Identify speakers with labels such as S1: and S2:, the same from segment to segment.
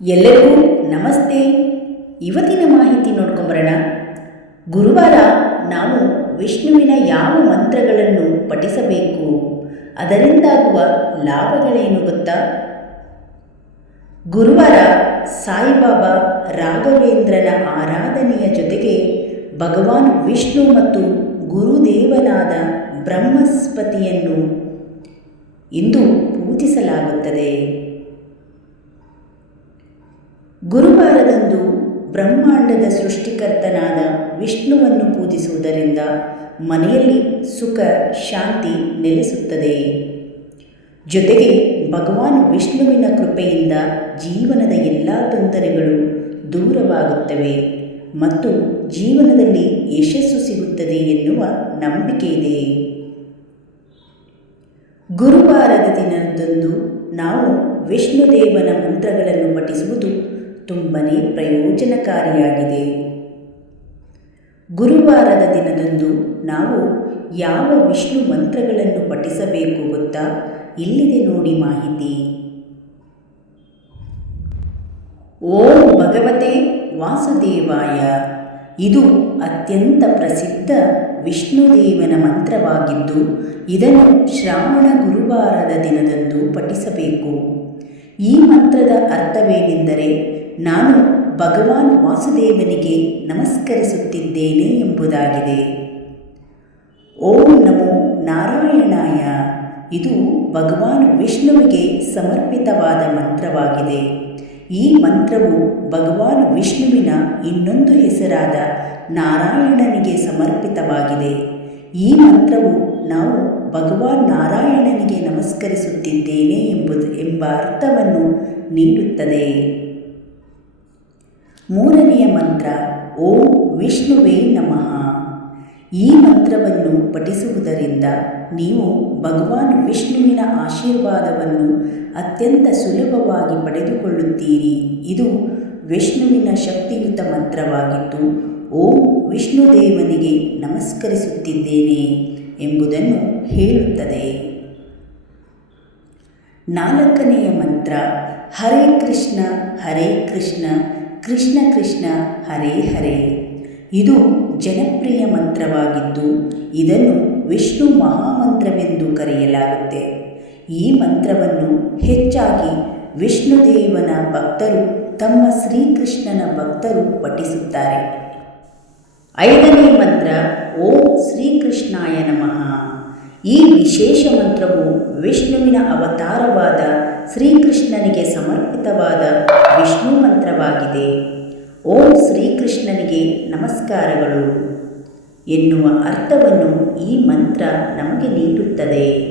S1: ಎಲ್ಲರಿಗೂ ನಮಸ್ತೆ. ಇವತ್ತಿನ ಮಾಹಿತಿ ನೋಡ್ಕೊಂಬರೋಣ. ಗುರುವಾರ ನಾವು ವಿಷ್ಣುವಿನ ಯಾವ ಮಂತ್ರಗಳನ್ನು ಪಠಿಸಬೇಕು, ಅದರಿಂದಾಗುವ ಲಾಭಗಳೇನು ಗೊತ್ತಾ? ಗುರುವಾರ ಸಾಯಿಬಾಬಾ ರಾಘವೇಂದ್ರನ ಆರಾಧನೆಯ ಜೊತೆಗೆ ಭಗವಾನ್ ವಿಷ್ಣು ಮತ್ತು ಗುರುದೇವನಾದ ಬ್ರಹ್ಮಸ್ಪತಿಯನ್ನು ಇಂದು ಪೂಜಿಸಲಾಗುತ್ತದೆ. ಗುರುವಾರದಂದು ಬ್ರಹ್ಮಾಂಡದ ಸೃಷ್ಟಿಕರ್ತನಾದ ವಿಷ್ಣುವನ್ನು ಪೂಜಿಸುವುದರಿಂದ ಮನೆಯಲ್ಲಿ ಸುಖ, ಶಾಂತಿ ನೆಲೆಸುತ್ತದೆ. ಜೊತೆಗೆ ಭಗವಾನ್ ವಿಷ್ಣುವಿನ ಕೃಪೆಯಿಂದ ಜೀವನದ ಎಲ್ಲ ತೊಂದರೆಗಳು ದೂರವಾಗುತ್ತವೆ ಮತ್ತು ಜೀವನದಲ್ಲಿ ಯಶಸ್ಸು ಸಿಗುತ್ತದೆ ಎನ್ನುವ ನಂಬಿಕೆ ಇದೆ. ಗುರುವಾರದ ದಿನದಂದು ನಾವು ವಿಷ್ಣುದೇವನ ಮಂತ್ರಗಳನ್ನು ಪಠಿಸುವುದು ತುಂಬನೇ ಪ್ರಯೋಜನಕಾರಿಯಾಗಿದೆ. ಗುರುವಾರದ ದಿನದಂದು ನಾವು ಯಾವ ವಿಷ್ಣು ಮಂತ್ರಗಳನ್ನು ಪಠಿಸಬೇಕು ಗೊತ್ತಾ? ಇಲ್ಲಿದೆ ನೋಡಿ ಮಾಹಿತಿ. ಓಂ ಭಗವತೆ ವಾಸುದೇವಾಯ. ಇದು ಅತ್ಯಂತ ಪ್ರಸಿದ್ಧ ವಿಷ್ಣುದೇವನ ಮಂತ್ರವಾಗಿದ್ದು, ಇದನ್ನು ಶ್ರಾವಣ ಗುರುವಾರದ ದಿನದಂದು ಪಠಿಸಬೇಕು. ಈ ಮಂತ್ರದ ಅರ್ಥವೇನೆಂದರೆ ನಾನು ಭಗವಾನ್ ವಾಸುದೇವನಿಗೆ ನಮಸ್ಕರಿಸುತ್ತಿದ್ದೇನೆ ಎಂಬುದಾಗಿದೆ. ಓಂ ನಮೋ ನಾರಾಯಣಾಯ. ಇದು ಭಗವಾನ್ ವಿಷ್ಣುವಿಗೆ ಸಮರ್ಪಿತವಾದ ಮಂತ್ರವಾಗಿದೆ. ಈ ಮಂತ್ರವು ಭಗವಾನ್ ವಿಷ್ಣುವಿನ ಇನ್ನೊಂದು ಹೆಸರಾದ ನಾರಾಯಣನಿಗೆ ಸಮರ್ಪಿತವಾಗಿದೆ. ಈ ಮಂತ್ರವು ನಾವು ಭಗವಾನ್ ನಾರಾಯಣನಿಗೆ ನಮಸ್ಕರಿಸುತ್ತಿದ್ದೇನೆ ಎಂಬುದು ಎಂಬ ಅರ್ಥವನ್ನು ನೀಡುತ್ತದೆ. ಮೂರನೆಯ ಮಂತ್ರ, ಓಂ ವಿಷ್ಣುವೇ ನಮಃ. ಈ ಮಂತ್ರವನ್ನು ಪಠಿಸುವುದರಿಂದ ನೀವು ಭಗವಾನ್ ವಿಷ್ಣುವಿನ ಆಶೀರ್ವಾದವನ್ನು ಅತ್ಯಂತ ಸುಲಭವಾಗಿ ಪಡೆದುಕೊಳ್ಳುತ್ತೀರಿ. ಇದು ವಿಷ್ಣುವಿನ ಶಕ್ತಿಯುತ ಮಂತ್ರವಾಗಿದ್ದು, ಓಂ ವಿಷ್ಣುದೇವನಿಗೆ ನಮಸ್ಕರಿಸುತ್ತಿದ್ದೇನೆ ಎಂಬುದನ್ನು ಹೇಳುತ್ತದೆ. ನಾಲ್ಕನೆಯ ಮಂತ್ರ, ಹರೇ ಕೃಷ್ಣ ಹರೇ ಕೃಷ್ಣ ಕೃಷ್ಣ ಕೃಷ್ಣ ಹರೇ ಹರೇ. ಇದು ಜನಪ್ರಿಯ ಮಂತ್ರವಾಗಿದ್ದು, ಇದನ್ನು ವಿಷ್ಣು ಮಹಾಮಂತ್ರವೆಂದು ಕರೆಯಲಾಗುತ್ತೆ. ಈ ಮಂತ್ರವನ್ನು ಹೆಚ್ಚಾಗಿ ವಿಷ್ಣುದೇವನ ಭಕ್ತರು ತಮ್ಮ ಶ್ರೀಕೃಷ್ಣನ ಭಕ್ತರು ಪಠಿಸುತ್ತಾರೆ. ಐದನೇ ಮಂತ್ರ, ಓಂ ಶ್ರೀಕೃಷ್ಣಾಯ ನಮಃ. ಈ ವಿಶೇಷ ಮಂತ್ರವು ವಿಷ್ಣುವಿನ ಅವತಾರವಾದ ಶ್ರೀಕೃಷ್ಣನಿಗೆ ಸಮರ್ಪಿತವಾದ ವಿಷ್ಣು ಮಂತ್ರವಾಗಿದೆ. ಓಂ ಶ್ರೀಕೃಷ್ಣನಿಗೆ ನಮಸ್ಕಾರಗಳು. ಎನ್ನುವ ಅರ್ಥವನ್ನು ಈ ಮಂತ್ರ ನಮಗೆ ನೀಡುತ್ತದೆ.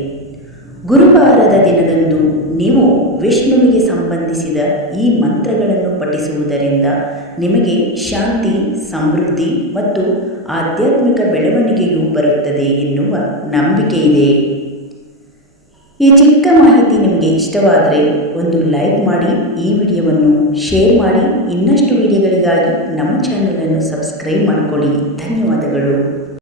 S1: ಗುರುವಾರದ ದಿನದಂದು ನೀವು ವಿಷ್ಣುವಿಗೆ ಸಂಬಂಧಿಸಿದ ಈ ಮಂತ್ರಗಳನ್ನು ಪಠಿಸುವುದರಿಂದ ನಿಮಗೆ ಶಾಂತಿ, ಸಮೃದ್ಧಿ ಮತ್ತು ಆಧ್ಯಾತ್ಮಿಕ ಬೆಳವಣಿಗೆಯು ಬರುತ್ತದೆ ಎನ್ನುವ ನಂಬಿಕೆ ಇದೆ. ಈ ಚಿಕ್ಕ ಮಾಹಿತಿ ನಿಮಗೆ ಇಷ್ಟವಾದರೆ ಒಂದು ಲೈಕ್ ಮಾಡಿ, ಈ ವಿಡಿಯೋವನ್ನು ಶೇರ್ ಮಾಡಿ, ಇನ್ನಷ್ಟು ವಿಡಿಯೋಗಳಿಗಾಗಿ ನಮ್ಮ ಚಾನಲನ್ನು ಸಬ್ಸ್ಕ್ರೈಬ್ ಮಾಡಿಕೊಳ್ಳಿ. ಧನ್ಯವಾದಗಳು.